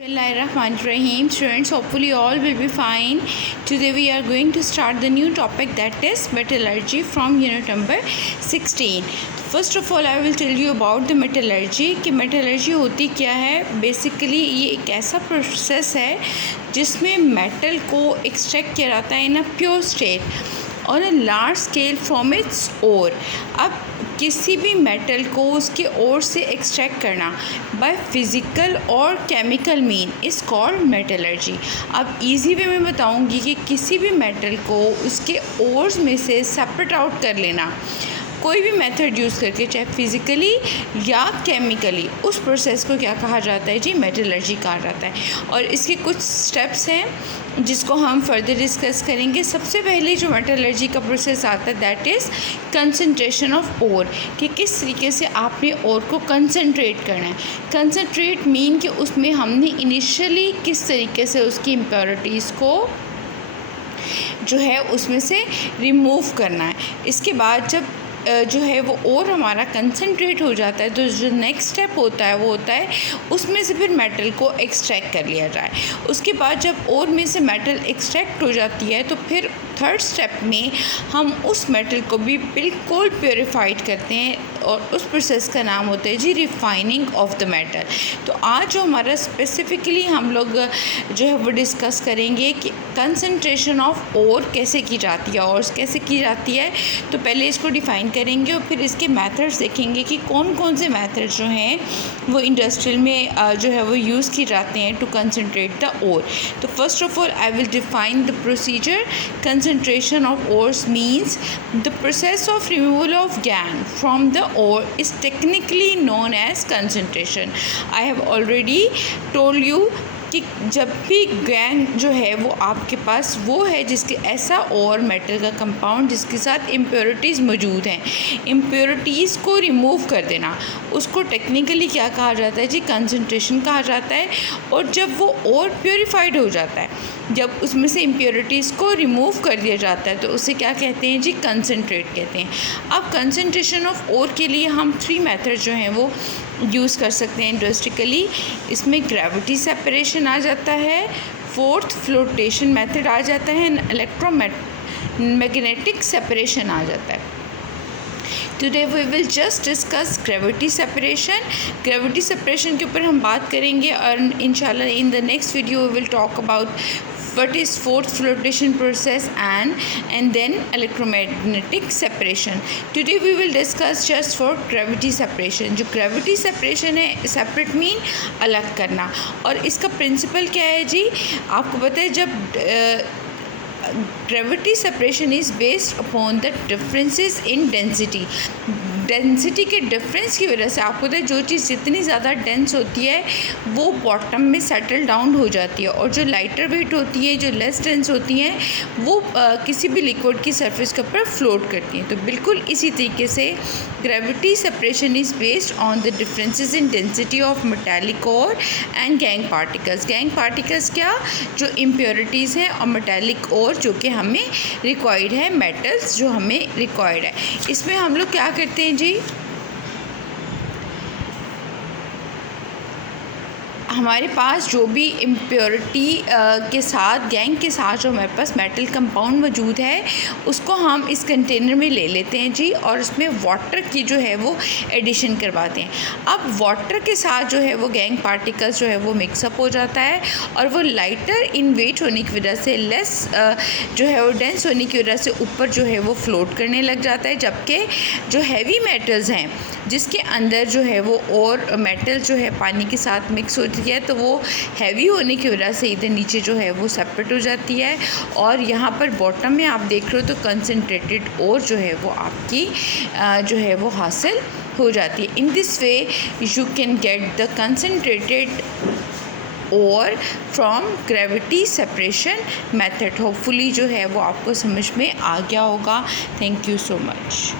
Bismillahirrahmanirrahim. Students, hopefully all will be fine. Today we are going to start the new topic, that is metallurgy from unit number 16. First of all I will tell you about the metallurgy कि metallurgy होती क्या है. Basically ये एक ऐसा process है जिसमें metal को एक्सट्रैक्ट किया जाता है in a pure state on a large scale from its ore. अब किसी भी मेटल को उसके ओर से एक्सट्रैक्ट करना बाय फिज़िकल और chemical mean is called metallurgy. अब इजी वे में बताऊंगी कि किसी भी मेटल को उसके ओर्स में से सेपरेट आउट कर लेना कोई भी मेथड यूज़ करके, चाहे फिज़िकली या केमिकली, उस प्रोसेस को क्या कहा जाता है जी? मेटलर्जी कहा जाता है. और इसके कुछ स्टेप्स हैं जिसको हम फर्दर डिस्कस करेंगे. सबसे पहले जो मेटलर्जी का प्रोसेस आता है that is concentration of ore, कि किस तरीके से आपने ओर को कंसंट्रेट करना है. कंसंट्रेट मीन कि उसमें हमने इनिशियली किस तरीके से उसकी इम्प्योरिटीज़ को जो है उसमें से रिमूव करना है. इसके बाद जब जो है वो और हमारा कंसंट्रेट हो जाता है तो जो नेक्स्ट स्टेप होता है वो होता है उसमें से फिर मेटल को एक्सट्रैक्ट कर लिया जाए. उसके बाद जब और में से मेटल एक्सट्रैक्ट हो जाती है तो फिर थर्ड स्टेप में हम उस मेटल को भी बिल्कुल प्योरीफाइड करते हैं और उस प्रोसेस का नाम होता है जी रिफाइनिंग ऑफ द मेटल. तो आज जो हमारा स्पेसिफ़िकली हम लोग जो है वो डिस्कस करेंगे कि कंसंट्रेशन ऑफ ओर कैसे की जाती है और कैसे की जाती है. तो पहले इसको डिफ़ाइन करेंगे और फिर इसके मेथड्स देखेंगे कि कौन कौन से मेथड्स जो हैं वो इंडस्ट्रियल में जो है वो यूज़ किए जाते हैं टू कंसंट्रेट द ओर. तो first of all I will define the procedure. Concentration of ores means the process of removal of gangue from the ore is technically known as concentration. I have already told you कि जब भी gang जो है वो आपके पास वो है जिसके ऐसा और मेटल का कंपाउंड जिसके साथ इम्प्योरिटीज़ मौजूद हैं, इम्प्योरिटीज़ को रिमूव कर देना, उसको टेक्निकली क्या कहा जाता है जी? कंसंट्रेशन कहा जाता है. और जब वो और प्योरीफाइड हो जाता है, जब उसमें से इम्प्योरिटीज़ को रिमूव कर दिया जाता है तो उसे क्या कहते हैं जी? कंसंट्रेट कहते हैं. अब कंसंट्रेशन ऑफ ओर के लिए हम 3 मेथड जो हैं वो यूज़ कर सकते हैं इंडस्ट्रिकली. इसमें ग्रेविटी सेपरेशन आ जाता है, फोर्थ फ्लोटेशन मेथड आ जाता है, इलेक्ट्रोमैग्नेटिक सेपरेशन आ जाता है. Today we will just discuss gravity separation. Gravity separation के ऊपर हम बात करेंगे और इंशाल्लाह in the next video we will talk about what is fourth flotation process and then electromagnetic separation. Today we will discuss just for gravity separation. जो gravity separation है, separate mean अलग करना, और इसका प्रिंसिपल क्या है जी? आपको पता है जब gravity separation is based upon the differences in density. Density के डिफरेंस की वजह से आपको पता है जो चीज़ जितनी ज़्यादा डेंस होती है वो बॉटम में सेटल डाउन हो जाती है, और जो लाइटर वेट होती है, जो लेस डेंस होती हैं, वो किसी भी लिक्विड की सरफेस के ऊपर फ्लोट करती हैं. तो बिल्कुल इसी तरीके से gravity separation is based on the differences in density of metallic ore and gangue particles. Gangue particles क्या? जो इम्प्योरिटीज़ हैं, और मेटालिक ओर जो कि हमें रिक्वायर्ड है, मेटल्स जो हमें रिक्वायर्ड है. इसमें हम लोग क्या करते हैं जी? हमारे पास जो भी इम्प्योरिटी के साथ, गैंग के साथ जो हमारे पास मेटल कंपाउंड मौजूद है उसको हम इस कंटेनर में ले लेते हैं जी, और उसमें वाटर की जो है वो एडिशन करवाते हैं. अब वाटर के साथ जो है वो गैंग पार्टिकल्स जो है वो मिक्सअप हो जाता है, और वो लाइटर इन वेट होने की वजह से, लेस जो है वो डेंस होने की वजह से ऊपर जो है वो फ्लोट करने लग जाता है. जबकि जो हैवी मेटल्स हैं जिसके अंदर जो है वो और मेटल जो है पानी के साथ मिक्स होती है, तो वो हैवी होने की वजह से इधर नीचे जो है वो सेपरेट हो जाती है, और यहाँ पर बॉटम में आप देख रहे हो तो कंसंट्रेटेड और जो है वो आपकी जो है वो हासिल हो जाती है. In this way you can get the concentrated ore from gravity separation method. Hopefully जो है वो आपको समझ में आ गया होगा. Thank you so much.